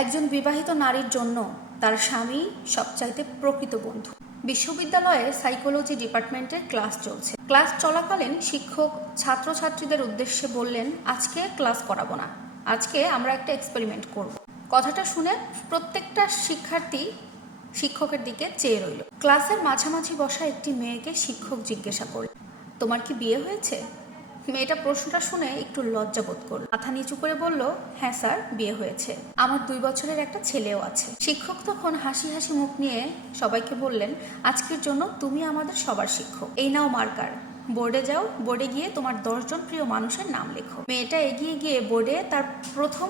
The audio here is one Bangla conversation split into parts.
একজন বিবাহিত নারীর জন্য তার স্বামী সবচাইতে প্রকৃত বন্ধু। বিশ্ববিদ্যালয়ে সাইকোলজি ডিপার্টমেন্টের ক্লাস চলছে। ক্লাস চলাকালীন শিক্ষক ছাত্রছাত্রীদের উদ্দেশ্যে বললেন, আজকে ক্লাস করাবো না। আজকে আমরা একটা এক্সপেরিমেন্ট করব। কথাটা শুনে প্রত্যেকটা শিক্ষার্থী শিক্ষকের দিকে চেয়ে রইল। ক্লাসের মাঝামাঝি বসা একটি মেয়েকে শিক্ষক জিজ্ঞাসা করল তোমার কি বিয়ে হয়েছে? মেয়েটা প্রশ্নটা শুনে একটু লজ্জা বোধ করল। মাথা নিচু করে বলল হ্যাঁ স্যার, বিয়ে হয়েছে। আমার দুই বছরের একটা ছেলেও আছে। শিক্ষক তখন হাসি হাসি মুখ নিয়ে সবাইকে বললেন, আজকের জন্য তুমি আমাদের সবার শিক্ষক। এই নাও মার্কার। বোর্ডে যাও, বোর্ডে গিয়ে তোমার দশজন প্রিয় মানুষের নাম লেখো। মেয়েটা এগিয়ে গিয়ে বোর্ডে তার প্রথম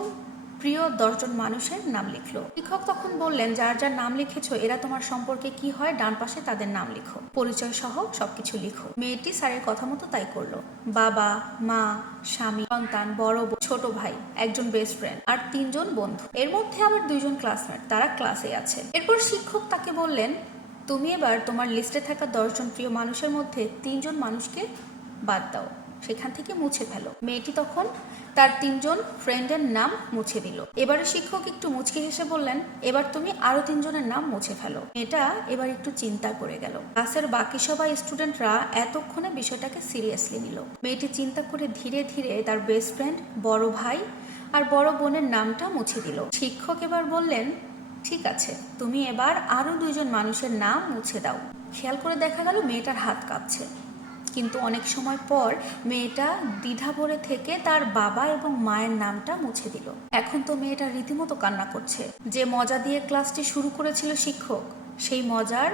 প্রিয় দশজন মানুষের নাম লিখলো। শিক্ষক তখন বললেন, যার যার নাম লিখেছো, এরা তোমার সম্পর্কে কি হয়, ডান পাশে তাদের নাম লিখো। পরিচয় সহ সবকিছু লিখো। মেয়েটি স্যারের কথা মতো তাই করল। বাবা, মা, স্বামী, সন্তান, বড় ছোট ভাই, একজন বেস্ট ফ্রেন্ড আর তিনজন বন্ধু। এর মধ্যে আবার দুইজন ক্লাসমেট তারা ক্লাসে আছে। এরপর শিক্ষক তাকে বললেন, তুমি এবার তোমার লিস্টে থাকা দশজন প্রিয় মানুষের মধ্যে তিনজন মানুষকে বাদ দাও। সেখান থেকে মুছে ফেলো। মেয়েটি তখন তার তিনজন ফ্রেন্ডের নাম মুছে দিল। এবারে শিক্ষক একটু মুচকি হেসে বললেন, এবার তুমি আরও তিনজনের নাম মুছে ফেলো। মেয়েটা এবার একটু চিন্তা করে গেল। ক্লাসের বাকি সবাই স্টুডেন্টরা এতক্ষণে বিষয়টাকে সিরিয়াসলি নিল। মেয়েটি চিন্তা করে ধীরে ধীরে তার বেস্ট ফ্রেন্ড বড় ভাই আর বড় বোনের নামটা মুছে দিল। শিক্ষক এবার বললেন, ঠিক আছে, তুমি এবার আরও দুইজন মানুষের নাম মুছে দাও। খেয়াল করে দেখা গেল মেয়েটার হাত কাঁপছে। কিন্তু অনেক সময় পর মেয়েটা দ্বিধা ভরে থেকে তার বাবা এবং মায়ের নামটা মুছে দিল। এখন তো মেয়েটা রীতিমতো কান্না করছে। যে মজা দিয়ে ক্লাসটি শুরু করেছিল শিক্ষক, সেই মজার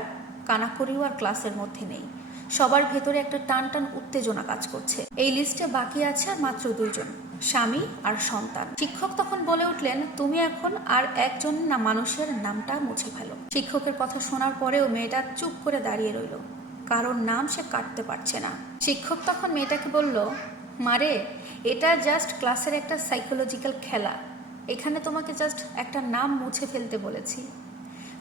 কানাকড়িও আর ক্লাসের মধ্যে নেই। সবার ভেতরে একটা টান টান উত্তেজনা কাজ করছে। এই লিস্টে বাকি আছে আর মাত্র দুইজন, স্বামী আর সন্তান। শিক্ষক তখন বলে উঠলেন, তুমি এখন আর একজন না মানুষের নামটা মুছে ফেলো। শিক্ষকের কথা শোনার পরেও মেয়েটা চুপ করে দাঁড়িয়ে রইল। কারোর নাম সে কাটতে পারছে না। শিক্ষক তখন মেয়েটাকে বলল, মারে, এটা জাস্ট ক্লাসের একটা সাইকোলজিক্যাল খেলা। এখানে তোমাকে জাস্ট একটা নাম মুছে ফেলতে বলেছি।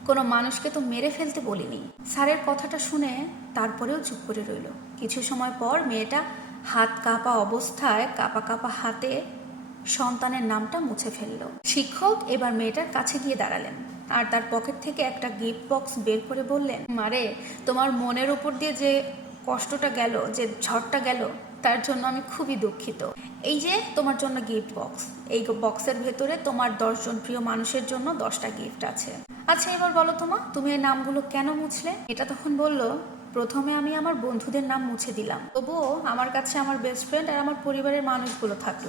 কোনো মানুষকে তো মেরে ফেলতে বলিনি। স্যারের কথাটা শুনে তারপরেও চুপ করে রইল। কিছু সময় পর মেয়েটা হাত কাঁপা অবস্থায় কাঁপা কাঁপা হাতে সন্তানের নামটা মুছে ফেলল। শিক্ষক এবার মেয়েটার কাছে গিয়ে দাঁড়ালেন। আর তার পকেট থেকে একটা গিফট বক্স বের করে বললেন, মারে, তোমার মনের উপর দিয়ে যে কষ্টটা গেল, যে ঝড়টা গেল, তার জন্য আমি খুবই দুঃখিত। এই যে তোমার জন্য গিফট বক্স, এই বক্সের ভেতরে তোমার দশজন প্রিয় মানুষের জন্য দশটা গিফট আছে। আচ্ছা এবার বলো তোমা তুমি এই নামগুলো কেন মুছলে? এটা তখন বলল, প্রথমে আমি আমার বন্ধুদের নাম মুছে দিলাম। তবুও আমার কাছে আমার বেস্ট ফ্রেন্ড আর আমার পরিবারের মানুষগুলো থাকল।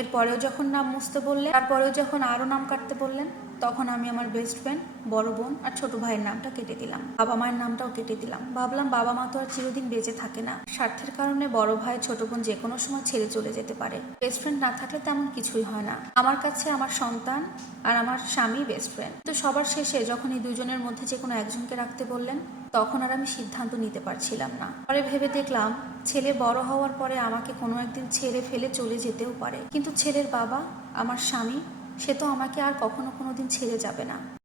এরপরেও যখন নাম মুছতে বললেন, তারপরেও যখন আরও নাম কাটতে বললেন তখন আমি আমার বেস্ট ফ্রেন্ড বড় বোন আর ছোট ভাইয়ের নামটা কেটে দিলাম। বাবা মায়ের নামটাও কেটে দিলাম। ভাবলাম বাবা মা তো আর চিরদিন বেঁচে থাকে না। স্বার্থের কারণে বড় ভাই, ছোট বোন যে কোনো সময় ছেড়ে চলে যেতে পারে। বেস্ট ফ্রেন্ড না থাকলে তেমন কিছুই হয় না। আমার কাছে আমার সন্তান আর আমার স্বামী বেস্ট ফ্রেন্ড তো সবার শেষে যখন এই দুজনের মধ্যে যে কোনো একজনকে রাখতে বললেন, তখন আর আমি সিদ্ধান্ত নিতে পারছিলাম না। পরে ভেবে দেখলাম, ছেলে বড় হওয়ার পরে আমাকে কোনো একদিন ছেড়ে ফেলে চলে যেতেও পারে। কিন্তু ছেলের বাবা, আমার স্বামী সে তো আমাকে আর কখনো কোনো দিন ছেড়ে যাবে না।